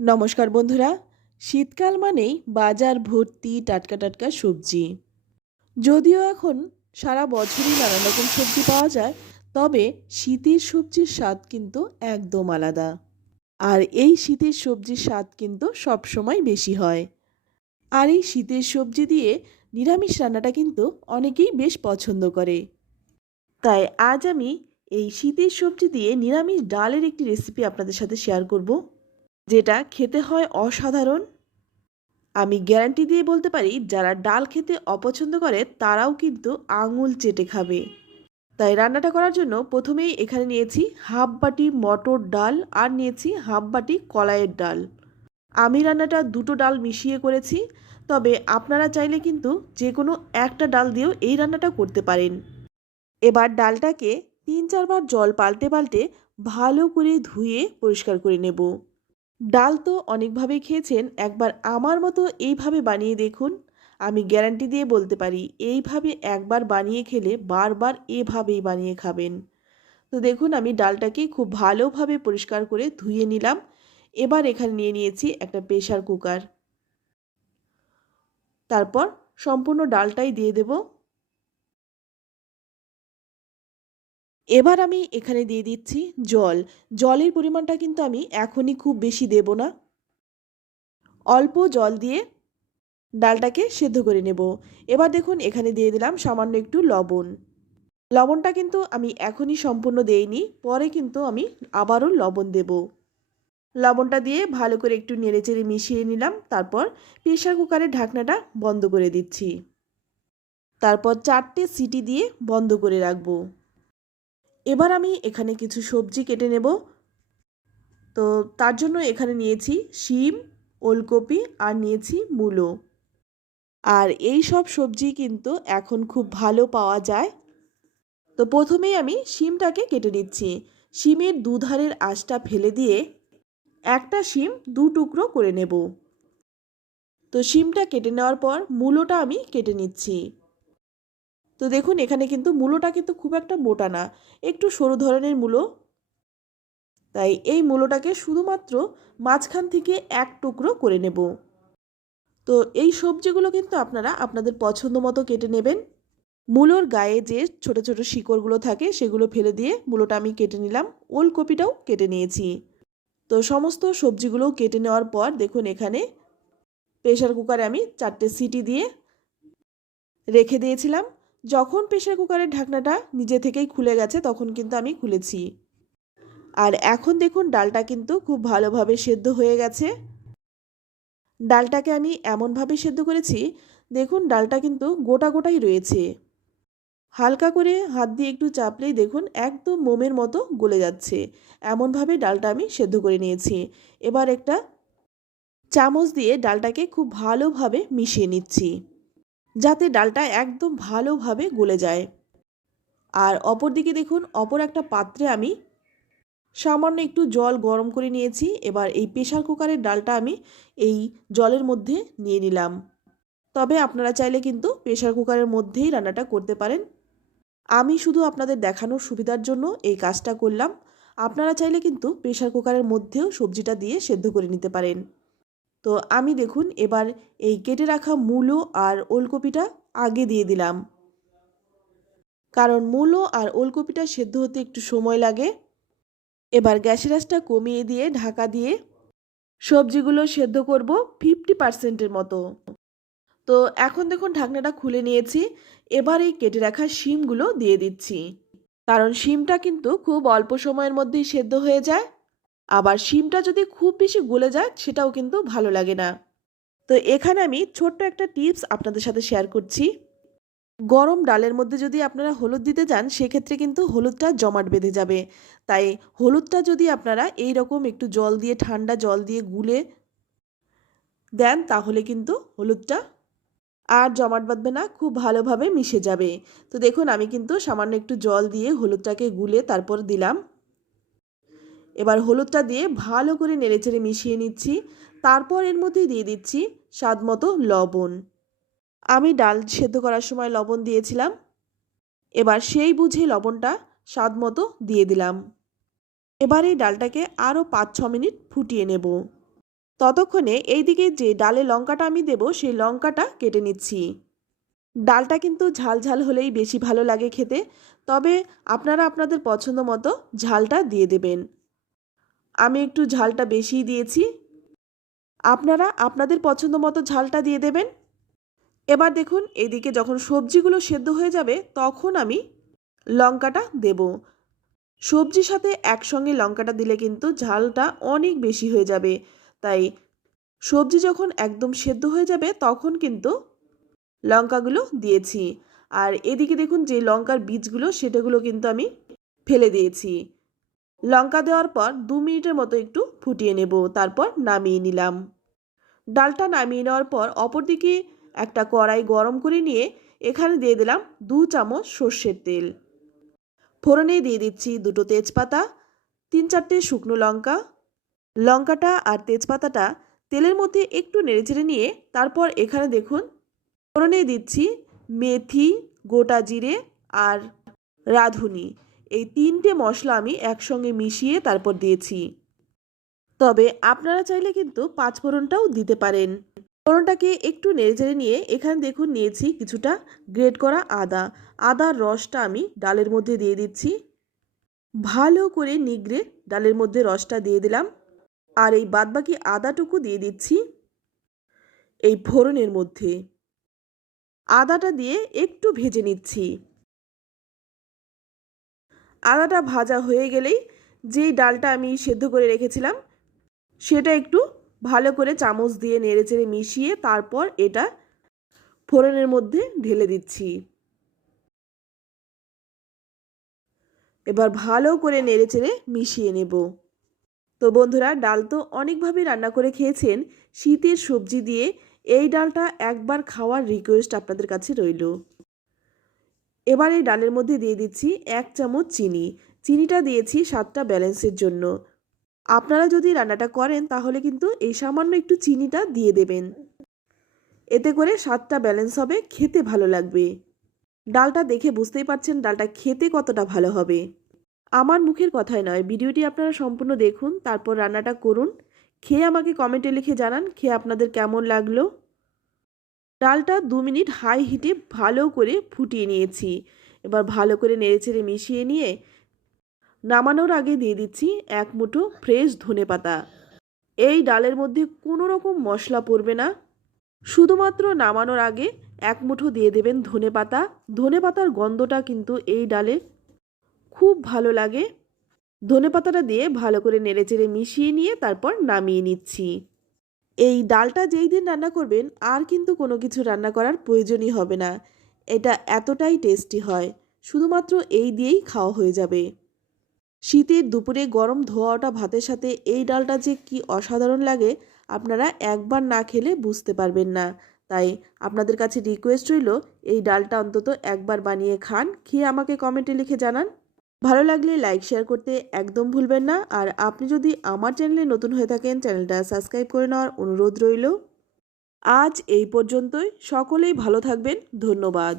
নমস্কার বন্ধুরা। শীতকাল মানেই বাজার ভর্তি টাটকা টাটকা সবজি। যদিও এখন সারা বছরই নানা রকম সবজি পাওয়া যায়, তবে শীতের সবজির স্বাদ কিন্তু একদম আলাদা। আর এই শীতের সবজির স্বাদ কিন্তু সবসময় বেশি হয়। আর এই শীতের সবজি দিয়ে নিরামিষ রান্নাটা কিন্তু অনেকেই বেশ পছন্দ করে। তাই আজ আমি এই শীতের সবজি দিয়ে নিরামিষ ডালের একটি রেসিপি আপনাদের সাথে শেয়ার করব, যেটা খেতে হয় অসাধারণ। আমি গ্যারান্টি দিয়ে বলতে পারি, যারা ডাল খেতে অপছন্দ করে তারাও কিন্তু আঙুল চেটে খাবে। তাই রান্নাটা করার জন্য প্রথমেই এখানে নিয়েছি হাফ বাটি মটর ডাল আর নিয়েছি হাফ বাটি কলাইয়ের ডাল। আমি রান্নাটা দুটো ডাল মিশিয়ে করেছি, তবে আপনারা চাইলে কিন্তু যে কোনো একটা ডাল দিয়েও এই রান্নাটা করতে পারেন। এবার ডালটাকে 3-4 বার জল পাল্টে পাল্টে ভালো করে ধুয়ে পরিষ্কার করে নেব। ডাল তো অনেকভাবেই খেয়েছেন, একবার আমার মতো এইভাবে বানিয়ে দেখুন। আমি গ্যারান্টি দিয়ে বলতে পারি, এইভাবে একবার বানিয়ে খেলে বারবার এভাবেই বানিয়ে খাবেন। তো দেখুন, আমি ডালটাকে খুব ভালোভাবে পরিষ্কার করে ধুয়ে নিলাম। এবার এখানে নিয়ে নিয়েছি একটা প্রেসার কুকার। তারপর সম্পূর্ণ ডালটাই দিয়ে দেব। এবার আমি এখানে দিয়ে দিচ্ছি জল। জলের পরিমাণটা কিন্তু আমি এখনই খুব বেশি দেব না, অল্প জল দিয়ে ডালটাকে সেদ্ধ করে নেব। এবার দেখুন, এখানে দিয়ে দিলাম সামান্য একটু লবণ। লবণটা কিন্তু আমি এখনই সম্পূর্ণ দেইনি, পরে কিন্তু আমি আবারও লবণ দেব। লবণটা দিয়ে ভালো করে একটু নেড়েচেড়ে মিশিয়ে নিলাম। তারপর প্রেসার কুকারের ঢাকনাটা বন্ধ করে দিচ্ছি। তারপর 4টে সিটি দিয়ে বন্ধ করে রাখবো। এবার আমি এখানে কিছু সবজি কেটে নেব। তো তার জন্য এখানে নিয়েছি শিম, ওলকপি আর নিয়েছি মূলো। আর এই সব সবজি কিন্তু এখন খুব ভালো পাওয়া যায়। তো প্রথমেই আমি শিমটাকে কেটে নিচ্ছি। শিমের দুধারের আঁশটা ফেলে দিয়ে একটা শিম 2 টুকরো করে নেব। তো শিমটা কেটে নেওয়ার পর মূলোটা আমি কেটে নিচ্ছি। তো দেখুন, এখানে কিন্তু মূলোটা কিন্তু খুব একটা মোটা না, একটু সরু ধরনের মূলো। তাই এই মূলোটাকে শুধুমাত্র মাঝখান থেকে এক টুকরো করে নেব। তো এই সবজিগুলো কিন্তু আপনারা আপনাদের পছন্দ মতো কেটে নেবেন। মূলোর গায়ে যে ছোট ছোট শিকড়গুলো থাকে সেগুলো ফেলে দিয়ে মূলোটা আমি কেটে নিলাম। ওলকপিটাও কেটে নিয়েছি। তো সমস্ত সবজিগুলো কেটে নেওয়ার পর দেখুন, এখানে প্রেসার কুকারে আমি 4টে সিটি দিয়ে রেখে দিয়েছিলাম। যখন প্রেসার কুকারের ঢাকনাটা নিজে থেকেই খুলে গেছে, তখন কিন্তু আমি খুলেছি। আর এখন দেখুন, ডালটা কিন্তু খুব ভালোভাবে সেদ্ধ হয়ে গেছে। ডালটাকে আমি এমনভাবে সেদ্ধ করেছি, দেখুন ডালটা কিন্তু গোটা গোটাই রয়েছে। হালকা করে হাত দিয়ে একটু চাপলেই দেখুন একদম মোমের মতো গলে যাচ্ছে। এমনভাবে ডালটা আমি সেদ্ধ করে নিয়েছি। এবার একটা চামচ দিয়ে ডালটাকে খুব ভালোভাবে মিশিয়ে নিচ্ছি, যাতে ডালটা একদম ভালোভাবে গলে যায়। আর অপর দিকে দেখুন, অপর একটা পাত্রে আমি সামান্য একটু জল গরম করে নিয়েছি। এবার এই প্রেসার কুকারের ডালটা আমি এই জলের মধ্যে নিয়ে নিলাম। তবে আপনারা চাইলে কিন্তু প্রেসার কুকারের মধ্যেই রান্নাটা করতে পারেন। আমি শুধু আপনাদের দেখানোর সুবিধার জন্য এই কাজটা করলাম। আপনারা চাইলে কিন্তু প্রেসার কুকারের মধ্যেও সবজিটা দিয়ে সেদ্ধ করে নিতে পারেন। তো আমি দেখুন এবার এই কেটে রাখা মূলো আর ওলকপিটা আগে দিয়ে দিলাম, কারণ মূলো আর ওলকপিটা সেদ্ধ হতে একটু সময় লাগে। এবার গ্যাসের আঁচটা কমিয়ে দিয়ে ঢাকা দিয়ে সবজিগুলো সেদ্ধ করব 50%-এর মতো। তো এখন দেখুন, ঢাকনাটা খুলে নিয়েছি। এবার এই কেটে রাখা শিমগুলো দিয়ে দিচ্ছি, কারণ শিমটা কিন্তু খুব অল্প সময়ের মধ্যেই সেদ্ধ হয়ে যায়। আবার শিমটা যদি খুব বেশি গলে যায়, সেটাও কিন্তু ভালো লাগে না। তো এখানে আমি ছোট্ট একটা টিপস আপনাদের সাথে শেয়ার করছি। গরম ডালের মধ্যে যদি আপনারা হলুদ দিতে যান, সেক্ষেত্রে কিন্তু হলুদটা জমাট বেঁধে যাবে। তাই হলুদটা যদি আপনারা এই রকম একটু জল দিয়ে, ঠান্ডা জল দিয়ে গুলে দেন, তাহলে কিন্তু হলুদটা আর জমাট বাঁধবে না, খুব ভালোভাবে মিশে যাবে। তো দেখুন, আমি কিন্তু সামান্য একটু জল দিয়ে হলুদটাকে গুলে তারপর দিলাম। এবার হলুদটা দিয়ে ভালো করে নেড়েচেড়ে মিশিয়ে নিচ্ছি। তারপর এর মধ্যে দিয়ে দিচ্ছি স্বাদ মতো লবণ। আমি ডাল সেদ্ধ করার সময় লবণ দিয়েছিলাম। এবার সেই বুঝে লবণটা স্বাদ মতো দিয়ে দিলাম। এবার এই ডালটাকে আরও 5-6 মিনিট ফুটিয়ে নেব। ততক্ষণে এইদিকে যে ডালে লঙ্কাটা আমি দেব সেই লঙ্কাটা কেটে নিচ্ছি। ডালটা কিন্তু ঝাল ঝাল হলেই বেশি ভালো লাগে খেতে, তবে আপনারা আপনাদের পছন্দ মতো ঝালটা দিয়ে দেবেন। আমি একটু ঝালটা বেশিই দিয়েছি, আপনারা আপনাদের পছন্দ মতো ঝালটা দিয়ে দেবেন। এবার দেখুন এদিকে যখন সবজিগুলো সেদ্ধ হয়ে যাবে তখন আমি লঙ্কাটা দেব। সবজির সাথে একসঙ্গে লঙ্কাটা দিলে কিন্তু ঝালটা অনেক বেশি হয়ে যাবে, তাই সবজি যখন একদম সেদ্ধ হয়ে যাবে তখন কিন্তু লঙ্কাগুলো দিয়েছি। আর এদিকে দেখুন যে লঙ্কার বীজগুলো সেটাগুলো কিন্তু আমি ফেলে দিয়েছি। লঙ্কা দেওয়ার পর 2 মিনিটের মতো একটু ফুটিয়ে নেব, তারপর নামিয়ে নিলাম। ডালটা নামিয়ে নেওয়ার পর অপরদিকে একটা কড়াই গরম করে নিয়ে এখানে দিয়ে দিলাম 2 চামচ সর্ষের তেল। ফোড়নে দিয়ে দিচ্ছি 2টো তেজপাতা, 3-4টে শুকনো লঙ্কা। লঙ্কাটা আর তেজপাতাটা তেলের মধ্যে একটু নেড়েচেড়ে নিয়ে তারপর এখানে দেখুন ফোড়নে দিচ্ছি মেথি, গোটা জিরে আর রাঁধুনি। এই 3টে মশলা আমি একসঙ্গে মিশিয়ে তারপর দিয়েছি। তবে আপনারা চাইলে কিন্তু 5 ফোড়নটাও দিতে পারেন। ফোড়নটাকে একটু নেড়েচেড়ে নিয়ে এখানে দেখুন নিয়েছি কিছুটা গ্রেট করা আদা। আদার রসটা আমি ডালের মধ্যে দিয়ে দিচ্ছি। ভালো করে নিগড়ে ডালের মধ্যে রসটা দিয়ে দিলাম। আর এই বাদবাকি আদাটুকু দিয়ে দিচ্ছি এই ফোড়নের মধ্যে। আদাটা দিয়ে একটু ভেজে নিচ্ছি। আদাটা ভাজা হয়ে গেলেই যেই ডালটা আমি সেদ্ধ করে রেখেছিলাম সেটা একটু ভালো করে চামচ দিয়ে নেড়েচেড়ে মিশিয়ে তারপর এটা ফোড়নের মধ্যে ঢেলে দিচ্ছি। এবার ভালো করে নেড়েচেড়ে মিশিয়ে নেব। তো বন্ধুরা, ডাল তো অনেকভাবে রান্না করে খেয়েছেন। শীতের সবজি দিয়ে এই ডালটা একবার খাওয়ার রিকোয়েস্ট আপনাদের কাছে রইল। এবার এই ডালের মধ্যে দিয়ে দিচ্ছি 1 চামচ চিনি। চিনিটা দিয়েছি স্বাদটা ব্যালেন্সের জন্য। আপনারা যদি রান্নাটা করেন তাহলে কিন্তু এই সামান্য একটু চিনিটা দিয়ে দেবেন, এতে করে স্বাদটা ব্যালেন্স হবে, খেতে ভালো লাগবে। ডালটা দেখে বুঝতেই পারছেন ডালটা খেতে কতটা ভালো হবে। আমার মুখের কথাই নয়, ভিডিওটি আপনারা সম্পূর্ণ দেখুন, তারপর রান্নাটা করুন। খেয়ে আমাকে কমেন্টে লিখে জানান খেয়ে আপনাদের কেমন লাগলো। ডালটা 2 মিনিট হাই হিটে ভালো করে ফুটিয়ে নিয়েছি। এবার ভালো করে নেড়েচেড়ে মিশিয়ে নিয়ে নামানোর আগে দিয়ে দিচ্ছি 1 মুঠো ফ্রেশ ধনেপাতা। এই ডালের মধ্যে কোনো রকম মশলা পড়বে না, শুধুমাত্র নামানোর আগে 1 মুঠো দিয়ে দেবেন ধনেপাতা। ধনেপাতার গন্ধটা কিন্তু এই ডালে খুব ভালো লাগে। ধনেপাতাটা দিয়ে ভালো করে নেড়েচেড়ে মিশিয়ে নিয়ে তারপর নামিয়ে নিচ্ছি। এই ডালটা যেই দিন রান্না করবেন আর কিন্তু কোনো কিছু রান্না করার প্রয়োজনই হবে না। এটা এতটাই টেস্টি হয়, শুধুমাত্র এই দিয়েই খাওয়া হয়ে যাবে। শীতের দুপুরে গরম ধোয়া ওঠা ভাতের সাথে এই ডালটা যে কি অসাধারণ লাগে আপনারা একবার না খেলে বুঝতে পারবেন না। তাই আপনাদের কাছে রিকোয়েস্ট রইল এই ডালটা অন্তত একবার বানিয়ে খান, খেয়ে আমাকে কমেন্টে লিখে জানান। ভালো লাগলে লাইক শেয়ার করতে একদম ভুলবেন না। আর আপনি যদি আমার চ্যানেলে নতুন হয়ে থাকেন চ্যানেলটা সাবস্ক্রাইব করে নেওয়ার অনুরোধ রইল। আজ এই পর্যন্তই। সকলেই ভালো থাকবেন। ধন্যবাদ।